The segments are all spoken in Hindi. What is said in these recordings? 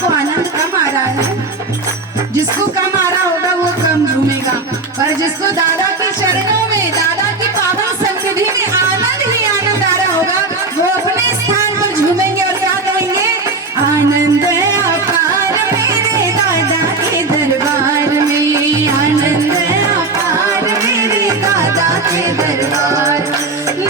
आपको आनंद कम आ रहा है। जिसको कम आ रहा होगा वो कम झूमेगा, पर जिसको दादा के चरणों में, दादा की पावन सन्निधि में आनंद ही आनंद आ रहा होगा, वो अपने स्थान पर झूमेंगे और क्या कहेंगे? आनंद अपार मेरे दादा के दरबार में, आनंद अपार मेरे दादा के दरबार,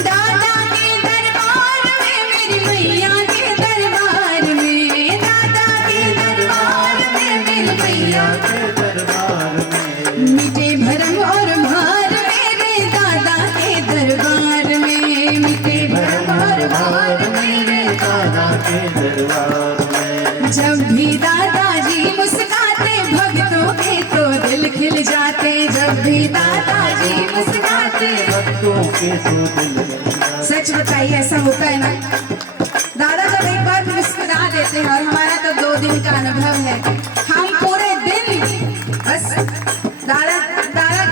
दादा के दरबार में, मेरी मैया के दरबार में, दादा के दरबार में, मेरी मैया के दरबार में, मिटे भरम और भार मेरे दादा के दरबार में, मिटे भरम और भार मेरे दादा के दरबार में। जब भी दादाजी मुस्कुराते भक्तों के तो दिल खिल जाते, जब भी दादाजी मुस्कुराते भक्तों के तो दिल खिल जाते। सच बताइए ऐसा होता है ना? दादा जब एक बार मुस्कुरा देते हैं, और हमारा तो 2 दिन का अनुभव है, हम पूरे दिन बस दादा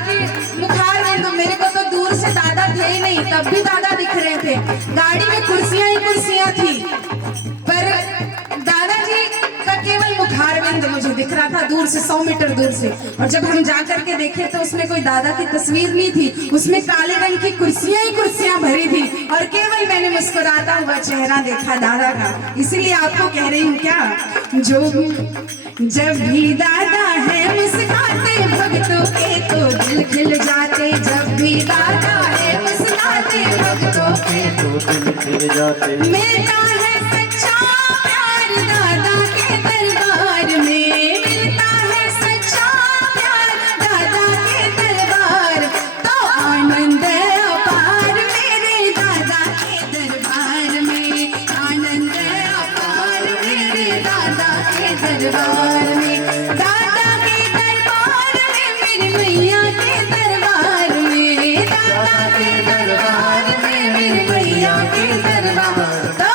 की मुखार में, तो मेरे को तो दूर से दादा थे ही नहीं, तब भी दादा दिख रहे थे। गाड़ी में कुर्सियां ही कुर्सियां थी, पर दादाजी का केवल मुखारविंद मुझे दिख रहा था दूर से, 100 मीटर दूर से। और जब हम जाकर के देखे तो उसमें कोई दादा की तस्वीर नहीं थी, उसमें काले रंग की कुर्सियां ही कुर्सियां भरी थी, और केवल मैंने मुस्कुराता हुआ चेहरा देखा दादा का। इसलिए आपको कह रही हूँ क्या, जो जब भी दादा है मुस्कुराते भक्तों के तो दिल खिल जाते, जब भी दादा है मुस्कुराते भक्तों के तो दिल खिल जाते। मिलता है सच्चा प्यार दादा के दरबार में, मिलता है सच्चा प्यार दादा के दरबार, तो आनंद अपार मेरे दादा के दरबार में, आनंद अपार मेरे दादा के दरबार में, दादा के दरबार में, मेरी मैया के दरबार में, दादा के दरबार में, मेरी मैया के दरबार, तो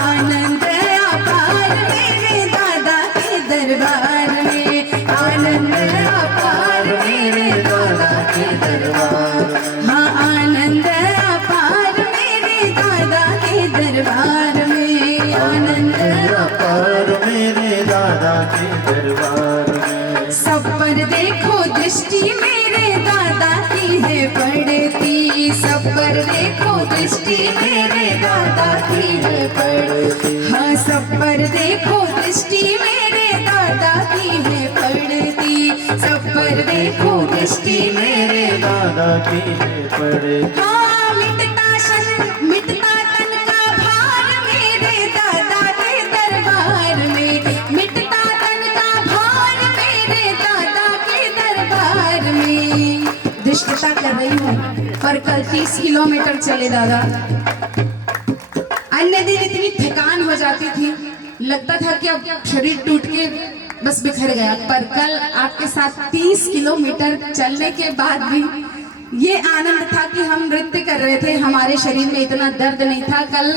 आनंद अपार मेरे दादा के दरबार में, आनंद अपार मेरे दादा के दरबार। हाँ, आनंद अपार मेरे दादा के दरबार में, आनंद अपार मेरे दादा के दरबार में। सब पर देखो दृष्टि मेरे दादा की है पड़ती, सब पर देखो दृष्टि मेरे दादा की है पड़ती। हाँ, सब पर देखो दृष्टि मेरे दादा की है पड़ती, सब पर देखो दृष्टि मेरे दादा की है पड़ती। हाँ, मिटता तन का भार मेरे दादा के दरबार में, मिटता तन का भार मेरे दादा के दरबार में। दृष्टता कर रही हूँ, पर कल 30 किलोमीटर चले दादा। अन्य दिन इतनी थकान हो जाती थी, लगता था कि अब शरीर टूट के बस बिखर गया, पर कल आपके साथ 30 किलोमीटर चलने के बाद भी ये आनंद था कि हम नृत्य कर रहे थे, हमारे शरीर में इतना दर्द नहीं था। कल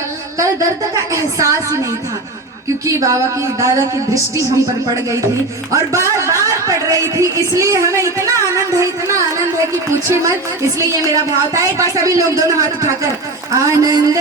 दर्द का एहसास ही नहीं था, क्योंकि बाबा की, दादा की दृष्टि हम पर पड़ गई थी और बार बार पड़ रही थी। इसलिए हमें इतना आनंद है कि पूछिए मत। इसलिए ये मेरा भाव था। एक बार सभी लोग दोनों हाथ उठाकर आनंद